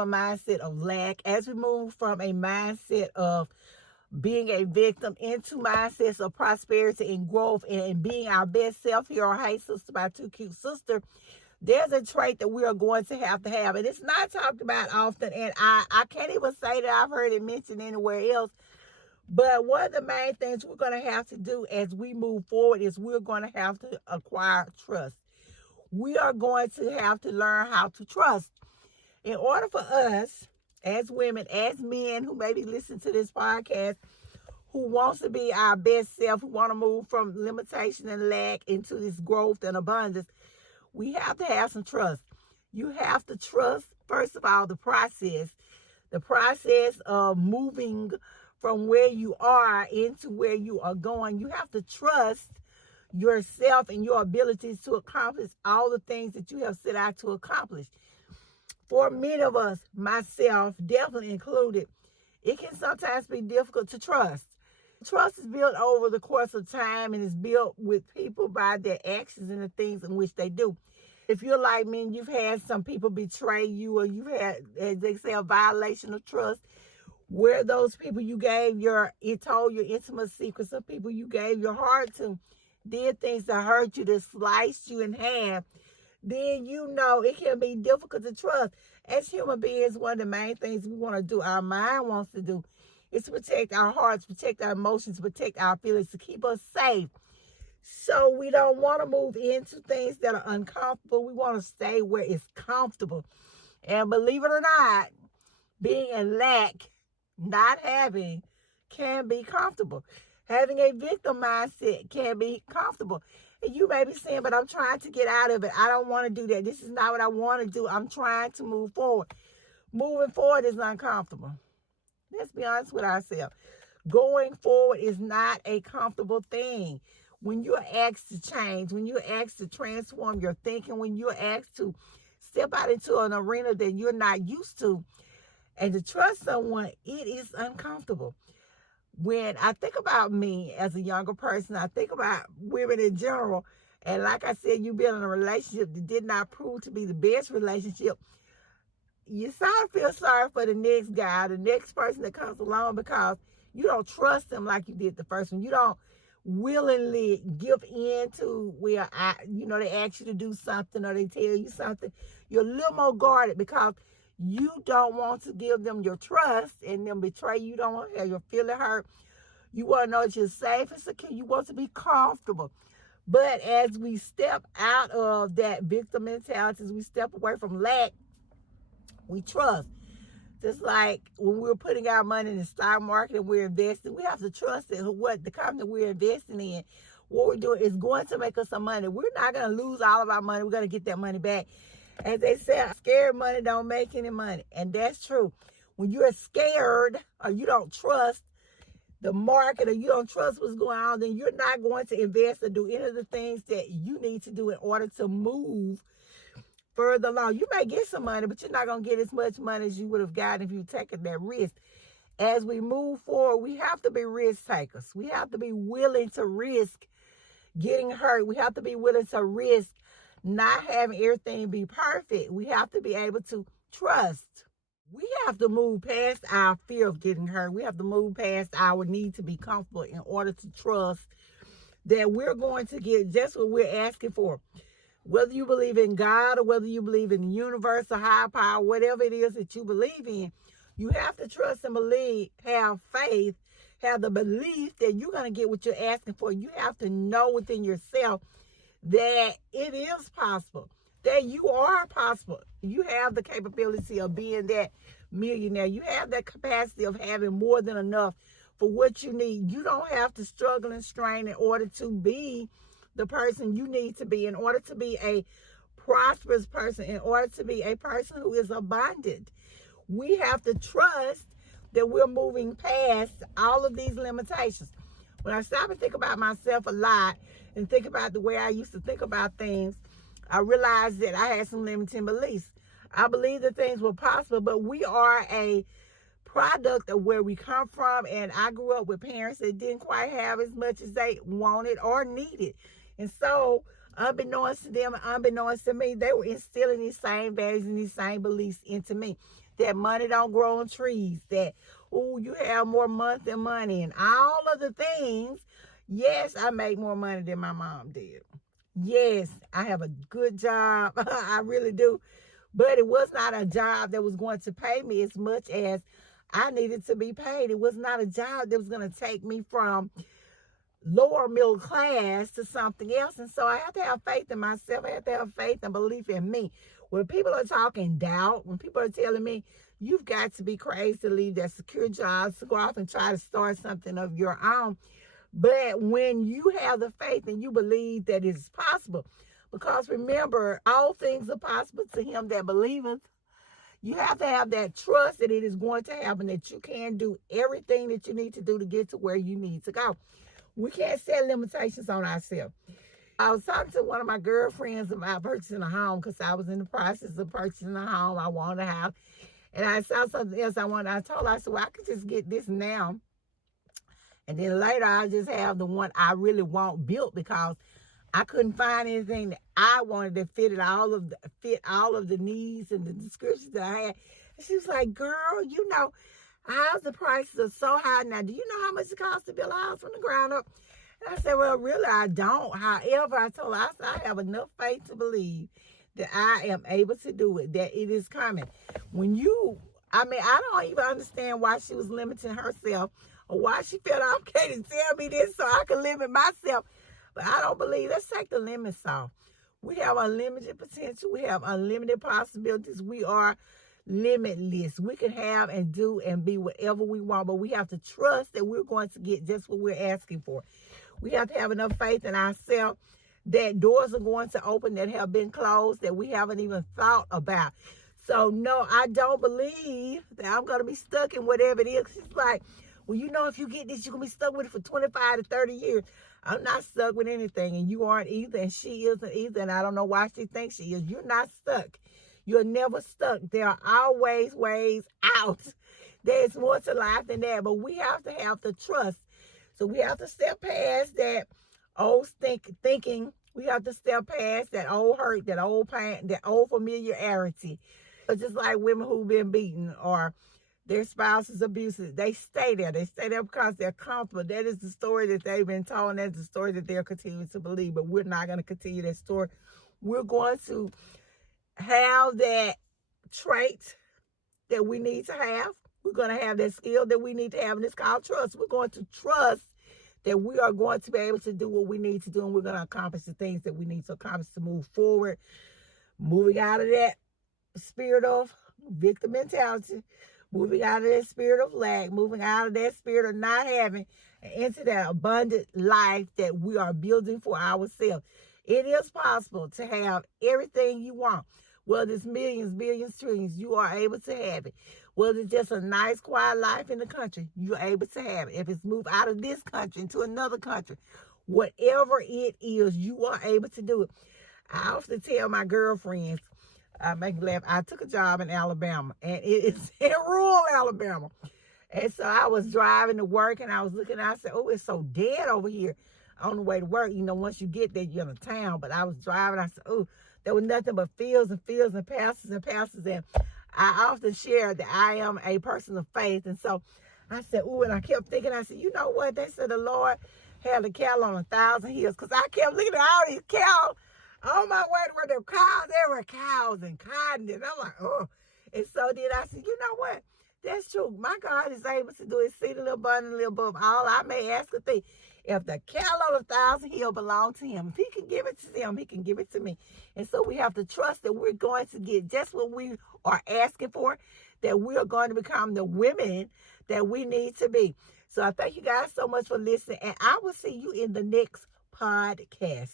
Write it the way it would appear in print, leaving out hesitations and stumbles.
a mindset of lack, as we move from a mindset of being a victim into mindsets of prosperity and growth and being our best self here on Hey Sister, my too cute sister, there's a trait that we are going to have. And it's not talked about often. And I can't even say that I've heard it mentioned anywhere else. But one of the main things we're going to have to do as we move forward is we're going to have to acquire trust. We are going to have to learn how to trust. In order for us, as women, as men who maybe listen to this podcast, who wants to be our best self, who want to move from limitation and lack into this growth and abundance, we have to have some trust. You have to trust, first of all, the process of moving from where you are into where you are going. You have to trust yourself and your abilities to accomplish all the things that you have set out to accomplish. For many of us, myself definitely included, it can sometimes be difficult to trust. Trust is built over the course of time and is built with people by their actions and the things in which they do. If you're like me and you've had some people betray you, or you've had, as they say, a violation of trust, where those people you told your intimate secrets, some people you gave your heart to, did things that hurt you, that sliced you in half, then you know it can be difficult to trust. As human beings, one of the main things we want to do, our mind wants to do, is to protect our hearts, protect our emotions, protect our feelings, to keep us safe. So we don't want to move into things that are uncomfortable. We want to stay where it's comfortable. And believe it or not, being in lack, not having, can be comfortable. Having a victim mindset can be comfortable. And you may be saying, but I'm trying to get out of it. I don't want to do that. This is not what I want to do. I'm trying to move forward. Moving forward is uncomfortable. Let's be honest with ourselves. Going forward is not a comfortable thing. When you're asked to change, when you're asked to transform your thinking, when you're asked to step out into an arena that you're not used to, and to trust someone, it is uncomfortable. When I think about me as a younger person, I think about women in general, and like I said, you've been in a relationship that did not prove to be the best relationship, you sort of feel sorry for the next guy, the next person that comes along, because you don't trust them like you did the first one. You don't willingly give in to where they ask you to do something or they tell you something. You're a little more guarded because you don't want to give them your trust and them betray you. You don't want to have your feeling hurt. You want to know that you're safe and secure. You want to be comfortable. But as we step out of that victim mentality, as we step away from lack, we trust. Just like when we're putting our money in the stock market and we're investing, we have to trust that what the company we're investing in, what we're doing is going to make us some money. We're not going to lose all of our money. We're going to get that money back. As they say, scared money don't make any money. And that's true. When you're scared or you don't trust the market or you don't trust what's going on, then you're not going to invest or do any of the things that you need to do in order to move further along. You may get some money, but you're not going to get as much money as you would have gotten if you taken that risk. As we move forward, we have to be risk takers. We have to be willing to risk getting hurt. We have to be willing to risk not having everything be perfect. We have to be able to trust. We have to move past our fear of getting hurt. We have to move past our need to be comfortable in order to trust that we're going to get just what we're asking for. Whether you believe in God or whether you believe in the universe or higher power, whatever it is that you believe in, you have to trust and believe, have faith, have the belief that you're going to get what you're asking for. You have to know within yourself that it is possible, that you are possible. You have the capability of being that millionaire. You have that capacity of having more than enough for what you need. You don't have to struggle and strain in order to be the person you need to be, in order to be a prosperous person, in order to be a person who is abundant. We have to trust that we're moving past all of these limitations. When I stop and think about myself a lot and think about the way I used to think about things, I realized that I had some limiting beliefs. I believe that things were possible, but we are a product of where we come from, and I grew up with parents that didn't quite have as much as they wanted or needed. And so, unbeknownst to them and unbeknownst to me, they were instilling these same values and these same beliefs into me. that money don't grow on trees, that, oh, you have more money than money, and all of the things. Yes, I make more money than my mom did. Yes, I have a good job. I really do. But it was not a job that was going to pay me as much as I needed to be paid. It was not a job that was going to take me from lower middle class to something else. And so I have to have faith in myself. I have to have faith and belief in me. When people are talking doubt, when people are telling me you've got to be crazy to leave that secure job to go off and try to start something of your own. But when you have the faith and you believe that it is possible, because remember, all things are possible to him that believeth. You have to have that trust that it is going to happen, that you can do everything that you need to do to get to where you need to go. We can't set limitations on ourselves. I was talking to one of my girlfriends about purchasing a home because I was in the process of purchasing a home. I wanted a house. And I saw something else I wanted. I told her, I said, well, I could just get this now. And then later I'll just have the one I really want built, because I couldn't find anything that I wanted that fit all of the needs and the descriptions that I had. And she was like, girl, you know, house the prices are so high now. Do you know how much it costs to build a house from the ground up? And I said, well, really, I don't. However, I told her, I have enough faith to believe that I am able to do it, that it is coming. I don't even understand why she was limiting herself or why she felt obligated to tell me this so I could limit myself. But I don't believe. Let's take the limits off. We have unlimited potential. We have unlimited possibilities. We are limitless. We can have and do and be whatever we want, but we have to trust that we're going to get just what we're asking for. We have to have enough faith in ourselves that doors are going to open that have been closed that we haven't even thought about. So, no, I don't believe that I'm going to be stuck in whatever it is. It's like, well, you know, if you get this, you're going to be stuck with it for 25 to 30 years. I'm not stuck with anything, and you aren't either, and she isn't either, and I don't know why she thinks she is. You're not stuck. You're never stuck. There are always ways out. There's more to life than that, but we have to have the trust. So we have to step past that old thinking. We have to step past that old hurt, that old pain, that old familiarity. It's just like women who've been beaten or their spouses abusive. They stay there. They stay there because they're comfortable. That is the story that they've been told, and that's the story that they're continuing to believe. But we're not going to continue that story. We're going to have that trait that we need to have. We're going to have that skill that we need to have, and it's called trust. We're going to trust that we are going to be able to do what we need to do, and we're going to accomplish the things that we need to accomplish to move forward, moving out of that spirit of victim mentality, moving out of that spirit of lack, moving out of that spirit of not having, and into that abundant life that we are building for ourselves. It is possible to have everything you want. Whether it's millions, billions, trillions, you are able to have it. Whether it's just a nice, quiet life in the country, you're able to have it. If it's moved out of this country into another country, whatever it is, you are able to do it. I often tell my girlfriends, I make them laugh, I took a job in Alabama, and it is in rural Alabama. And so I was driving to work, and I was looking, I said, oh, it's so dead over here on the way to work. You know, once you get there, you're in a town. But I was driving, I said, oh, there was nothing but fields and fields and pastures and pastures. And I often share that I am a person of faith. And so I said, oh, and I kept thinking, I said, you know what? They said the Lord had a cattle on 1,000 hills. Because I kept looking at all these cattle on my way to where there were cows. There were cows and cotton. And I'm like, oh. And so then I said, you know what? That's true. My God is able to do exceedingly abundantly above all I may ask or think. If the cattle on 1,000 hills belong to him, if he can give it to them, he can give it to me. And so we have to trust that we're going to get just what we are asking for, that we are going to become the women that we need to be. So I thank you guys so much for listening, and I will see you in the next podcast.